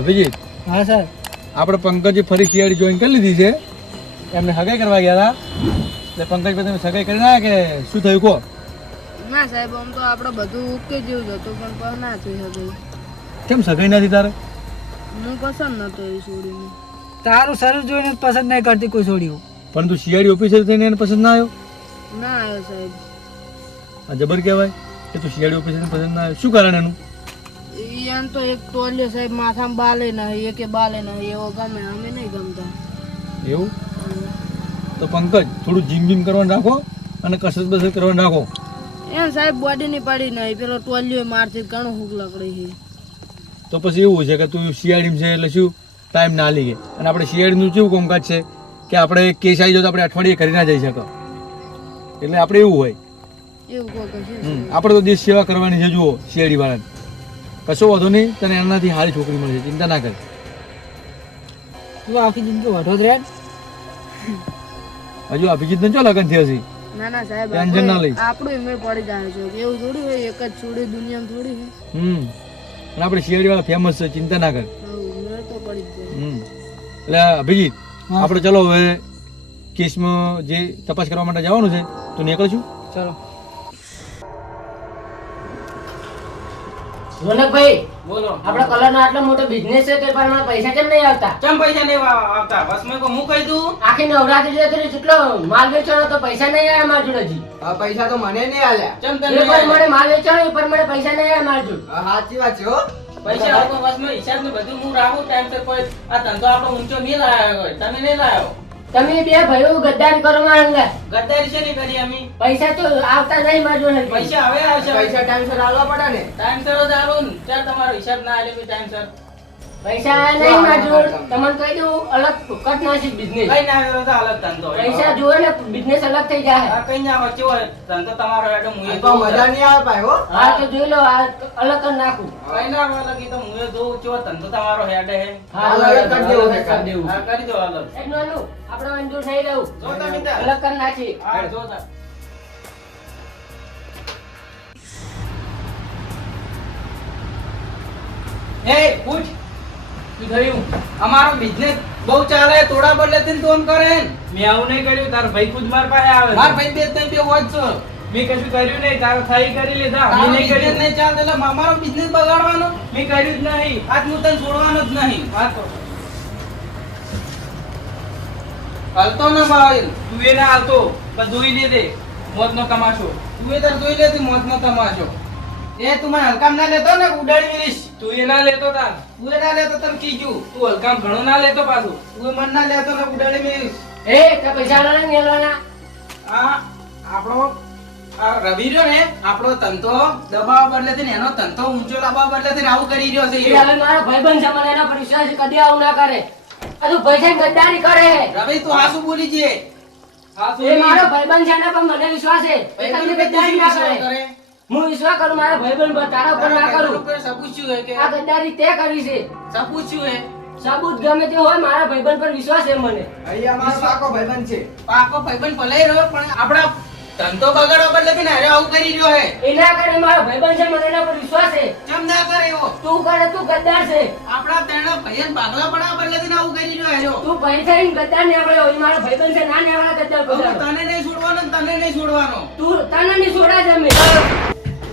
અભિજીત હા સર. આપણે પંકજે ફરી શિયાળી જોઈન કરી લીધી છે. એમને સગાઈ કરવા ગયા હતા. એટલે પંકજ ભાઈ તમે સગાઈ કરી ના કે શું થયું કહો? ના સાહેબ આમ તો આપણે બધું ઓકે જેવું જ હતું પણ પણ ના થઈ શકે કેમ સગાઈ નથી તારે? હું પસંદ નતો એ છોડીને તારું શરીર જોઈને પસંદ નહીં કરતી કોઈ છોડ્યું પરંતુ શિયાળી ઓફિસર થઈને એને પસંદ ના આવ્યો? ના આવ્યો સાહેબ. આ જબર કહેવાય કે તું શિયાળી ઓફિસર પસંદ ના આવ્યો. શું કારણ એનું? એમ તો એક ટોલિયો સાહેબ માથામાં બાલે નહીં એકે બાલે નહીં એવો ગમે અમે નહીં ગમતા. એવું? તો પંકજ થોડું જીમ બીમ કરવાનું રાખો અને કસરત બસરત કરવાનું રાખો. એમ સાહેબ બોડીની પડી નહીં પેલો ટોલ્યો મારથી ઘણું હુક લકડી છે. તો પછી એવું છે કે તું સીઆઈડી છે એટલે શું? ટાઈમ ના લઈ અને આપણે સીઆઈડીનું કેવું કામકાજ છે? કે આપણે કેસ આવી જાય તો આપણે અઠવાડિયે કરી ના જઈ શકો એટલે આપણે એવું હોય. એવું આપણે તો દેશ સેવા કરવાની છે જુઓ શિયાળી વાળાને કશો વધુ નહીં તને એનાથી સારી છોકરી મળશે ચિંતા ના કરે. તું આખી જિંદગી વધો જ રહે હજુ અભિજીતને ચો લગન થયા છે ના ના સાહેબ ટેન્શન ના લઈશ. આપણું ઇમેલ પડી જાય છે. એવું થોડી હોય એક જ છોડી દુનિયામાં થોડી છે હમ. અને આપણે સીઆઈડી વાળા ફેમસ છે ચિંતા ના કર. તો પડી જ હમ. એટલે અભિજીત આપડે આપણે ચલો હવે કેસમાં જે તપાસ કરવા માટે જવાનું છે તો નીકળશું? ચલો. રોનકભાઈ બોલો. આપડે કલર નો આટલો મોટો બિઝનેસ છે તો પણ પ્રમાણે પૈસા કેમ નહીં આવતા? કેમ પૈસા નહીં આવતા? બસ મેં હું કહી દઉં. આખી નવરાત્રી જે જેટલો માલ વેચાણો તો પૈસા નહીં આવ્યા મારા જોડે હજી. આ પૈસા તો મને નહીં આલ્યા. કેમ તને પણ મને માલ વેચાણો એ મને પૈસા નહીં આવ્યા મારા જોડે. સાચી વાત છે હો. પૈસા આવતો બસ મેં હિસાબ ને બધું હું રાખું ટાઈમ કોઈ આ ધંધો આપણો ઊંચો નહીં લાવ્યો તમે નહીં લાવ્યો? તમે બે ભાઈઓ ગદ્દારી કરો મારા અંગા. ગદ્દારી છે નહીં કરી અમે? પૈસા તો આવતા નહીં મારા નહીં પૈસા હવે આવશે. પૈસા ટાઈમસર આલવા પડે ને? ટાઈમ સર જ આલો ને. ચાલ તમારો હિસાબ ના આલે ટાઈમ સર પૈસા નહીં મારા તમને કહી દઉં અલગ કટ નાસી બિઝનેસ કઈ ના તો અલગ ધંધો પૈસા જુઓ ને બિઝનેસ અલગ થઈ જાય આ કઈ ના વચ્ચે હોય ધંધો તમારો હેડો હું તો મજા નહીં આવે ભાઈ હો. હા તો જોઈ લો આ અલગ કરી નાખું. કઈ ના અલગ તો હું જોઉં. ચેવો ધંધો તમારો હેડે હે. હા અલગ અલગ કરી દેવું કરી દેવું. હા કરી દો અલગ. એક નાનું આપણે મંજૂર થઈ રહ્યું જો તમે અલગ કરી નાખી. હા જો તાર. એ પૂછ થયું અમારો બિઝનેસ બહુ ચાલે થોડા બદલે થી ફોન કરે. ને. મેં આવું નહીં કર્યું તાર ભાઈ ખુદ માર પાસે આવે માર ભાઈ બે ત્રણ બે વોચ છે. મેં કશું કર્યું નહીં તારો થઈ કરી લીધા મેં નહીં કર્યું. નહીં ચાલ એટલે મારો બિઝનેસ બગાડવાનો. મેં કર્યું જ નહીં. આજ હું તને છોડવાનો જ નહીં. હા તો ને ભાઈ. તું એ ના હાલતો પણ જોઈ લેજે. મોતનો તમાશો તું એ તાર જોઈ લેતી મોતનો તમાશો એ તું મને હલકામ ના લેતો ને ઉડાડી મેલીશ. તું એ ના લેતો તાર. તું એ ના લેતો તને કીધું તું હલકામ ઘણો ના લેતો પાછું. ઉએ મન ના લેતો ને ઉડાડી મે એ કે પૈસા ને મેલવાના આ આપણો આ રવિ રહ્યો ને આપણો તંતો દબાવ બદલે ને એનો તંતો ઊંચો લાવવા બદલે આવું કરી રહ્યો છે એ. હવે મારા ભાઈબંધ છે મને એના પર વિશ્વાસ કદી આવું ના કરે. અજુ ભાઈ પૈસા ગદ્દારી કરે. રવિ તું હાસુ બોલી છે. હાસુ એ મારો ભાઈબંધ છે ને પણ મને વિશ્વાસ છે. એ કદી ગદ્દારી ના કરે? હું વિશ્વાસ કરું મારા ભાઈબંધ પર તારા ઉપર ના કરું. સપૂછ્યું હે કે? આ ગદ્દારી તે કરી છે. સપૂછ્યું હે સબૂત ગમે તે હોય મારા ભાઈબંધ પર વિશ્વાસ છે મને. અહીંયા મારો પાકો ભાઈબંધ છે. પાકો ભાઈબંધ ભલે રહ્યો પણ આપડા ધંધો બગાડવા બદલે થી હારે આવું કરી રહ્યો હે. એના ના કરે મારો ભાઈબંધ છે મને એના પર વિશ્વાસ છે. કેમ ના કરે એવો? તું કરે તું ગદ્દાર છે. આપડા તેના ભાઈયન ભાગલા પડાવવા બદલે થી આવું કરી રહ્યો હેરો તું પૈસા થઈને ગદ્દાર નીકળ્યો એ મારો ભાઈબંધ છે ના નીકળ્યા ગદ્દાર હવે તને નહીં છોડવાનો ને તને નહીં છોડવાનો. તું તને નહીં છોડા જમે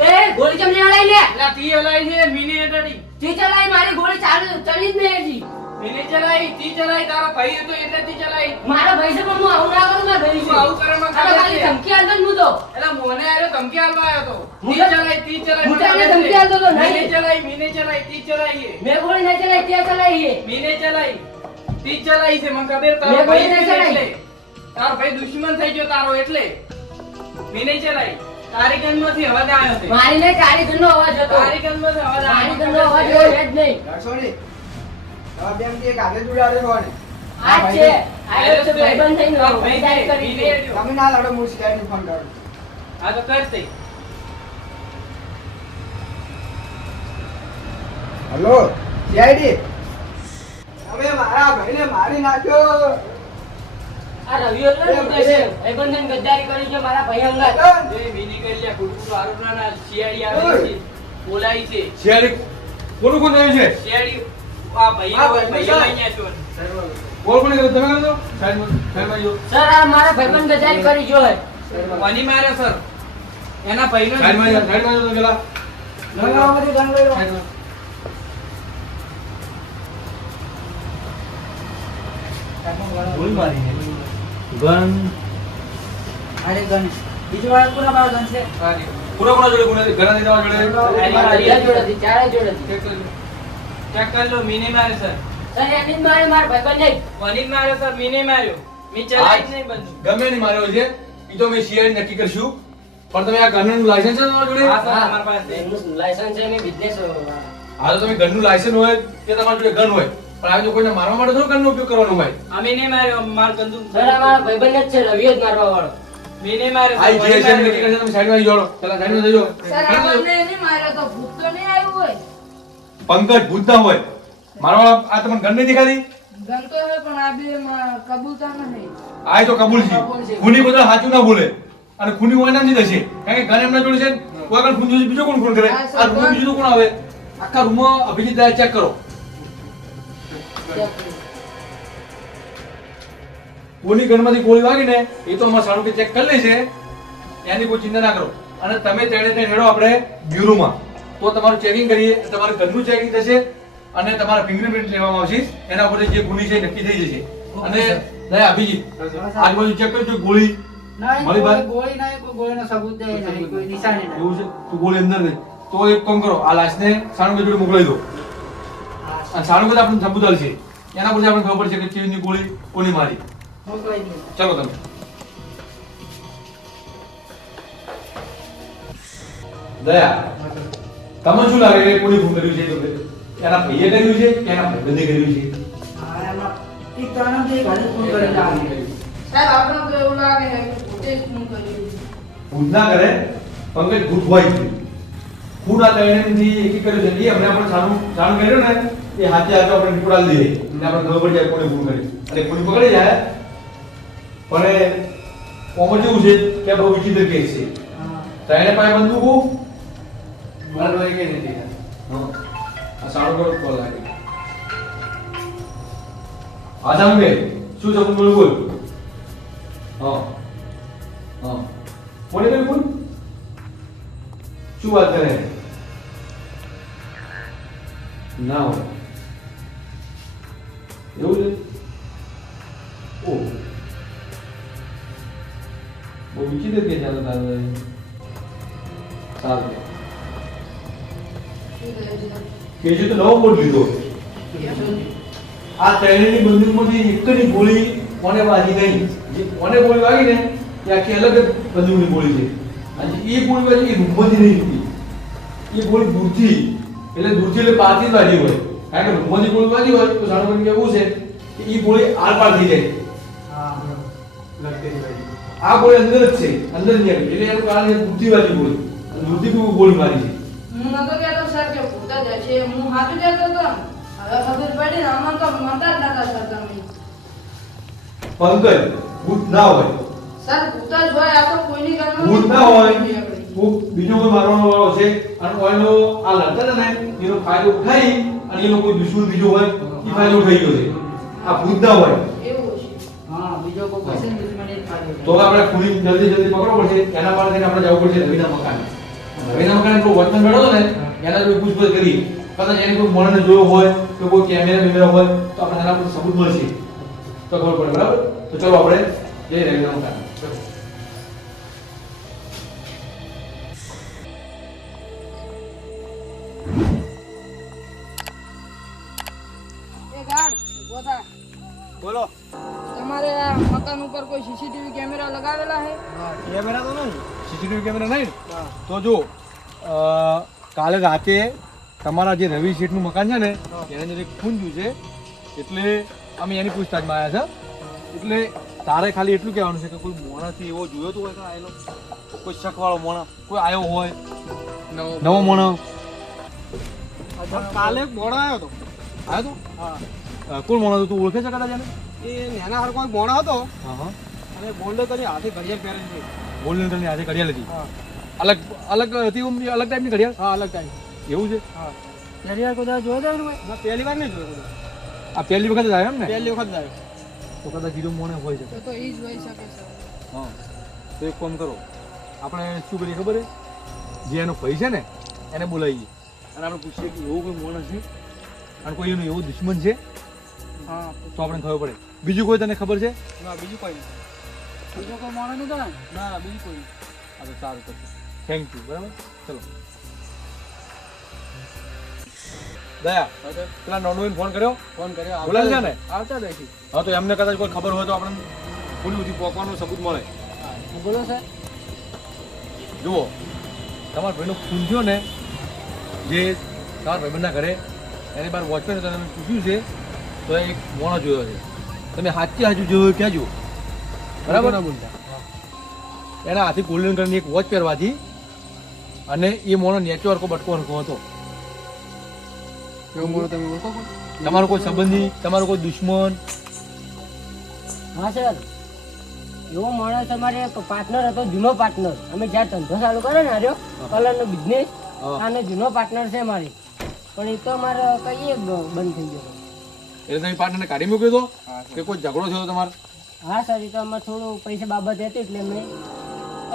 એ ગોળી કેમ નહીં હલાઈ લે લા તી હલાઈ છે મિની એટડી તી ચલાઈ મારી ગોળી ચાલુ ચલી જ નહીં હજી. મિની ચલાઈ તી ચલાઈ તારો ભાઈ હતો એટલે તી ચલાઈ મારો ભાઈ છે પણ હું આવું ના કરું મારા ભાઈ તું આવું કરે માં ખાલી ધમકી આલતો ને હું તો. એટલે મોને આયો ધમકી આલવા આયો તો. હું તી ચલાઈ તી ચલાઈ હું તો મને એને ખબર ધમકી આલતો તો નહીં. મીની ચલાઈ મિની ચલાઈ તી ચલાઈ મે ગોળી નહીં ચલાઈ ત્યાં ચલાઈ મિની ચલાઈ તી ચલાઈ છે મને ખબર તારો ભાઈ. એટલે. તારો ભાઈ દુશ્મન થઈ ગયો તારો એટલે. મીને ચલાઈ તારી ગનમાંથી અવાજ આવ્યો છે. મારી નહીં કારીગરનો અવાજ હતો. તારી ગનમાંથી અવાજ આવ્યો મને કારીગરનો અવાજ હોય જ નહીં. ડરશો નહીં તમારા બેનથી એક હાથે જોડાડે છો આ છે. આ છે ભાઈબંધ થઈને ભાઈ ગદ્દારી કરી મીને છે. રહ્યો. તમે ના લડો હું સિલાઈની ફોન કરું આ તો કર તઈ. હલો સીઆઈડી તમે મારા ભાઈને મારી નાખ્યો. આ રવિ ગદ્દારી કરી છે મારા ભાઈ અંગત. એ મીની કરી લે કુડકુડ આરોપના શિયાળી આવે છે બોલાય છે. શિયાળી કોનું કોણ આવ્યું છે? શિયાળી આ ભાઈ આ ભાઈ ભાઈ છો. બોલ કોને કર્યું? તમે કરો જો સર આ મારા ભાઈબંધ ગજારી કરી જો કોની મારે સર? એના ભાઈનો સાઈડમાં જો સાઈડમાં જો તમે પેલા. લગાવો બધી ગણ લઈ લો સાઈડમાં. ગોળી મારી. ગન. અરે ગન. બીજું વાળા પૂરા બાર ગન છે? પૂરા પૂરા જોડે ગુને ઘણા દીધા જોડે. મારા જોડે થી ચારે જોડેથી. ચેક કરી લો મીને મારે સર. સર એની મારે માર ભાઈ બન નહીં. કોની મારે સર મીને માર્યો. મી ચલાઈ જ નહીં બંધુક ગમે નહીં માર્યો છે. એ તો મેં સીઆઈ નક્કી કરશું. પણ તમે આ ગનનું લાયસન્સ છે તમારા જોડે? હા સર અમારી પાસે. લાયસન્સ છે ને બિઝનેસ હા. તો તમે ગનનું લાયસન્સ હોય કે તમારા જોડે ગન હોય? પણ આજે કોઈને મારવા માટે થોડું ગનનો ઉપયોગ કરવાનો ભાઈ અમે નહીં માર્યો માર ગંદુ. સર અમારા ભાઈબંધ જ છે રવિ જ મારવા વાળો. મીને માર્યો આ જે છે? નક્કી કરશે તમે સાઈડમાં જોડો પેલા સાઈડમાં જજો. સર અમને નહીં માર્યો તો ભૂત તો નહીં આવ્યું હોય? પંકજ ભૂત ના હોય. મારવા આ તમને ગન નહીં દેખાતી? ગન તો હે પણ આ બે માં કબૂલતા નહીં. આ તો કબૂલ છે. ખૂની બધા સાચું ના બોલે. અને ખૂની હોય નામ થશે. કારણ કે ગન એમના જોડે છે કોઈ આગળ ખૂન જોશે બીજો કોણ ખૂન કરે? આ રૂમ બીજું કોણ આવે? આખા રૂમમાં અભિજીત ચેક કરો. કોની ગનમાંથી ગોળી વાગી ને એ તો અમારા સારું કે ચેક કરી લે છે એની કોઈ ચિંતા ના કરો. અને તમે તેણે તે હેડો આપણે બ્યુરોમાં. તો તમારું ચેકિંગ કરીએ તમારું ઘરનું ચેકિંગ થશે અને તમારા ફિંગરપ્રિન્ટ લેવામાં આવશે. એના ઉપર જે ગુની છે નક્કી થઈ જશે. અને દયા અભિજીત આજુબાજુ ચેક કરજો ગોળી. નહીં મળી ગોળી કોઈ ગોળીનો સબૂત નહીં કોઈ નિશાની એવું છે? તું ગોળી અંદર નહીં તો એક કામ કરો આ લાશને સાણું જોડે મોકલાઈ દો. અને સાણું આપણને સબૂત છે એના પરથી આપણને ખબર પડશે કે ચીરની ગોળી કોની મારી ચલો તમે દયા તમને શું લાગે કે કોની ફોન કર્યું છે એના ભાઈએ કર્યું છે કે એના ભાઈબંધે કર્યું છે આપણે ભૂત ના કરે પંકજ ભૂત હોય છે ખૂન આ ત્રણેયથી એકી કર્યું છે એ હમણાં પણ સારું સારું કર્યું ને એ હાથે હાથે આપણે ટીપડા લઈએ. એટલે આપણે ખબર પડી જાય કોને ફોન કર્યું અને કોની પકડી જાય પણ ઓમાં જેવું છે કે બહુ વિચિત્ર કેસ છે. ત્રણે પાસે બંદૂકો? મારા ભાઈ કે નથી આ સારું કરો કોલ લાગે આ સામે શું છે? બોલ બોલ? હા. હા. કોને કર્યું બોલ શું વાત કરે? ના હોય. એવું છે ઓ બહુ વિચિત્ર કે ચાલો તારે સારું કેજે તો નવો બોર્ડ લીધો આ ત્રણેયની બંદૂકમાંથી એકની ગોળી કોને વાગી નહીં જે કોને ગોળી વાગી ને એ આખી અલગ જ બંદૂકની ગોળી છે અને એ ગોળી વાગી એ રૂમમાંથી નહીં હતી એ ગોળી દૂરથી એટલે દૂરથી એટલે પાછી જ વાગી હોય કારણ કે રૂમમાંથી ગોળી વાગી હોય તો જાણો કે કેવું છે કે એ ગોળી આર પાર થઈ જાય. આ ગોળી અંદર જ છે અંદર જ જાય એટલે એનું કારણ છે દૂરથી ગોળી બુદ્ધિ ગોળી મારી છે. હું નતો કહેતો સર કે જ હું સાચું કહેતો હતો. હવે ખબર પડી અમને તો મનતા જ નતા સર તમે. પંકજ ભૂત ના હોય. સર ભૂત જ હોય આ તો કોઈની ઘરમાં ભૂત ના હોય બીજો કોઈ મારવાનો વાળો છે અને ઓયનો આ લડતા ને એનો ફાયદો ઉઠાઈ અને એ કોઈ દુશ્મન બીજો હોય એ ફાયદો ઉઠાઈ ગયો છે. આ ભૂત ના હોય જ તો આપણે ખૂની જલ્દી જલ્દી પકડવો પડશે. એના માટે આપણે જવું પડશે રવિના મકાન. રવિના મકાન એટલું વોચમેન મેળવો ને એના જોડે પૂછપરછ કરી. કદાચ એને કોઈ મોણને જોયો હોય કે કોઈ કેમેરા બેમેરા હોય તો આપણે એના પર સબૂત મળશે. તો ખબર પડે બરાબર? તો ચલો આપણે જઈએ રવિના મકાન. સીસીટીવી કેમેરા નહીં? તો જો કાલે રાતે તમારા જે રવિ શેઠનું મકાન છે ને એના અંદર ખૂન ખૂંજ્યું છે. એટલે અમે એની પૂછતાછમાં આવ્યા છે. એટલે તારે ખાલી એટલું કહેવાનું છે કે કોઈ મોણાથી એવો જોયો તો હોય કે આયેલો? કોઈ શકવાળો મોણા? કોઈ આવ્યો હોય? નવો મોણો? કાલે મોણો આવ્યો હતો આવ્યો તો? હા. કોણ મોણો તું ઓળખે છે કદાચ એને? એ નાના હાર કોઈ મોણો હતો. હા અને બોન્ડો કરી હાથે ઘડિયાળ પહેરે છે. ગોલ્ડન આજે ઘડિયાળ હતી. હા. અલગ અલગ હતી અલગ ટાઈપની ઘડિયાળ? હા અલગ ટાઈમ એવું છે? હા. પહેલી વાર કોઈ જોયો તો ને પહેલી વાર નહીં જોયો આ પહેલી વખત જ આવ્યો એમ ને? પહેલી વખત જ આવ્યો. તો કદાચ જીરો મોણે હોય શકે. તો એ જ હોય શકે છે. હા. તો એક કામ કરો. આપણે શું કરીએ ખબર છે? જે એનો ભાઈ છે ને એને બોલાવીએ. અને આપણે પૂછીએ કે એવું કોઈ માણસ છે? અને કોઈ એનું એવું દુશ્મન છે? હા. તો આપણે ખબર પડે. બીજું કોઈ તને ખબર છે? ના બીજું કોઈ નહીં. બીજો કોઈ નહીં તો ના? સારું થેન્ક યુ બરાબર? ચલો. દયા પેલા નોનોઈને ફોન કર્યો? ફોન કર્યો. બોલાવે છે ને. આવતા બેઠી હા તો એમને કદાચ કોઈ ખબર હોય તો આપણને પૂરી સુધી પહોંચવાનું સબૂત મળે. બોલો સર જુઓ તમારા ભાઈનો ખૂન થયો ને જે તમારા ભાઈબંધના ઘરે એની બાર વોચમેન તમે પૂછ્યું છે તો એક મોણો જોયો છે. તમે હાચી હાચું જોયું કહેજો બરાબર? એના હાથી ગોલ્ડન કલરની એક વોચ પહેરવાથી અને એ મોનો નેચવર્કો બટકો હરકો હતો તમારો કોઈ સંબંધી તમારો કોઈ દુશ્મન? હા સર. એવો માણસ અમારે પાર્ટનર હતો જૂનો પાર્ટનર અમે જ્યાં ધંધો ચાલુ કર્યો ને આર્યો કલરનો બિઝનેસ હા. આનો જૂનો પાર્ટનર છે મારી પણ એ તો અમારે કઈ બંધ થઈ ગયો એટલે તમે પાર્ટનરને કાઢી મૂક્યો હતો કે કોઈ ઝઘડો થયો તમારે? હા સર એ તો અમારે થોડું પૈસા બાબત હતી એટલે મેં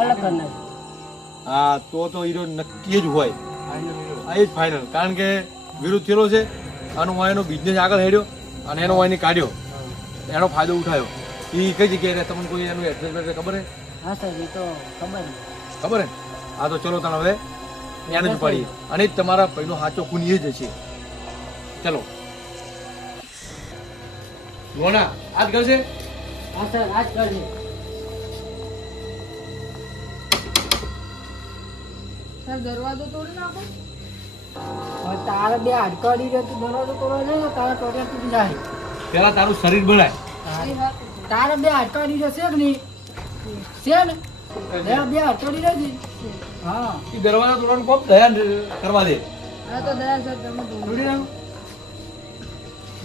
અલગ કરી નાખ્યું. હા તો તો હીરો નક્કી જ હોય. આ જ ફાઇનલ કારણ કે વિરુદ્ધ થયેલો છે આનો એનો બિઝનેસ આગળ હેડ્યો અને એનો એને કાઢ્યો. એનો ફાયદો ઉઠાયો એ કઈ જગ્યાએ તમને કોઈ એનું એડ્રેસ ખબર હે? હા સર એ તો ખબર ખબર હે? હા તો ચલો તને હવે એને જ પાડીએ. અને તમારા ભાઈનો સાચો ખૂન એ જ હશે. ચલો. લોના આજ ઘર છે હા સર આજ કરજે સર દરવાજો તોડી નાખો. તારે બે હાડકાડી રહે તું દરવાજો તોડો નહીં તો તારા ટોટિયા તૂટી જાય? પેલા તારું શરીર બનાય તારે બે હાડકાડી રહેશે કે નહીં? છે ને? બે બે હાડકાડી રહેશે હા. એ દરવાજા તોડવાનું કોમ? દયા કરવા દે. હા તો દયા સર તમે તોડી.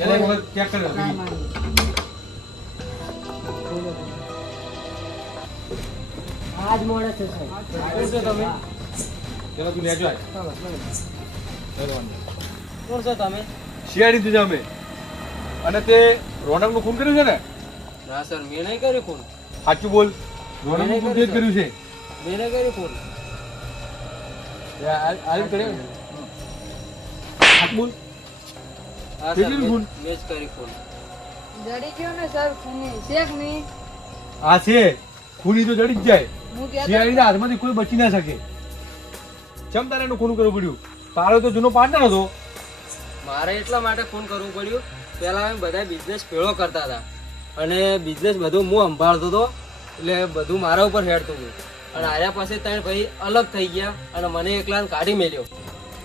વખત ચેક કરી આજ મોડે છે સર કોણ છે તમે પેલા તું લેજો કોણ છો તમે શિયાળી દીધા અમે. અને તે રોનકનું ખૂન કર્યું છે ને? ના સર મેં નહીં કર્યું ખૂન. સાચું બોલ. રોનકનું ખૂન કર્યું છે? મેં નહીં કર્યું ફોન આવી કર્યું? સાચું બોલ. મેં- જ કરી ફોન જડી ગયો ને સર ખૂની. શેખ નહીં આ છે. ખૂની તો જડી જ જાય. શિયાળીના હાથમાંથી કોઈ બચી ના શકે. ચમ તારે એનું ખૂન કરવું પડ્યું? તારો તો જૂનો પાર્ટનર હતો. મારે એટલા માટે ફોન કરવું પડ્યું. પહેલા અમે બધા બિઝનેસ ભેળો કરતા હતા. અને બિઝનેસ બધું હું સંભાળતો હતો. એટલે બધું મારા ઉપર હેડતું હતું. અને આર્યા પાસે ત્રણ ભાઈ અલગ થઈ ગયા અને મને એકલા કાઢી મેલ્યો.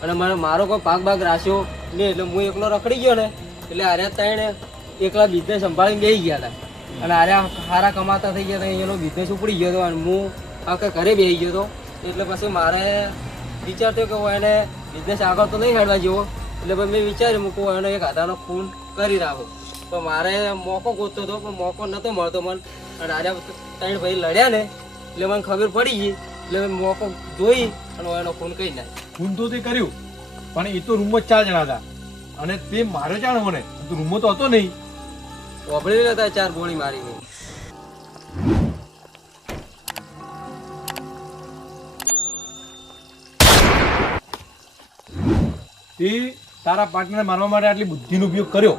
અને મને મારો કોઈ પાક ભાગ રાખ્યો નહીં એટલે હું એકલો રખડી ગયો ને. એટલે આર્યા ત્રણે એકલા બિઝનેસ સંભાળીને બેસી ગયા હતા. અને આર્યા સારા કમાતા થઈ ગયા હતા એનો બિઝનેસ ઉપડી ગયો હતો અને હું આખા ઘરે બેસી ગયો હતો એટલે પછી મારે વિચાર થયો કે હું એને બિઝનેસ આગળ તો નહીં હેડવા જેવો. એટલે પછી મેં વિચાર્યું મૂકું એનો એક આધારનો ખૂન કરી રાખો. પણ મારે મોકો ગોતતો હતો પણ મોકો નહોતો મળતો મને. અને આર્યા ત્રણ ભાઈ લડ્યા ને, એટલે મને ખબર પડી ગઈ. એટલે મેં મોકો જોઈ અને હું એનો ખૂન કરી નાખ્યો. ખૂન તો તે કર્યું, પણ એ તો રૂમમાં ચાર જણા હતા. અને તે મારે જાણ મને તું રૂમમાં તો હતો નહીં. ઓભળી હતા ચાર ગોળી મારીને. તે તારા પાર્ટનર મારવા માટે આટલી બુદ્ધિનો ઉપયોગ કર્યો?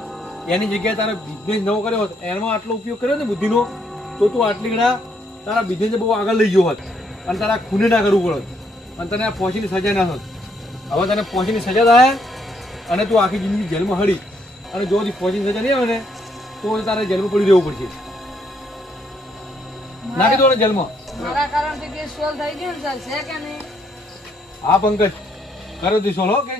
એની જગ્યાએ તારે બિઝનેસ નવો કર્યો હોત, એનો આટલો ઉપયોગ કર્યો ને બુદ્ધિનો, તો તું આટલી ઘણા તારા બિઝનેસને બહુ આગળ લઈ ગયો હોત. અને તારા ખૂને ના કરવું પડત. અને તને આ ફોસીની સજા ના હોત. હવે તને ફોસીની સજા થાય અને તું આખી જિંદગી જેલમાં હળી અને જો હજી સજા નહીં આવે ને તો તારે જેલમાં પડી રહેવું પડશે. નાખી દો ને જેલમાં? મારા કારણથી કેસ સોલ્વ થઈ ગયો ને સર છે કે નહીં? હા પંકજ. કરો દીશો હો કે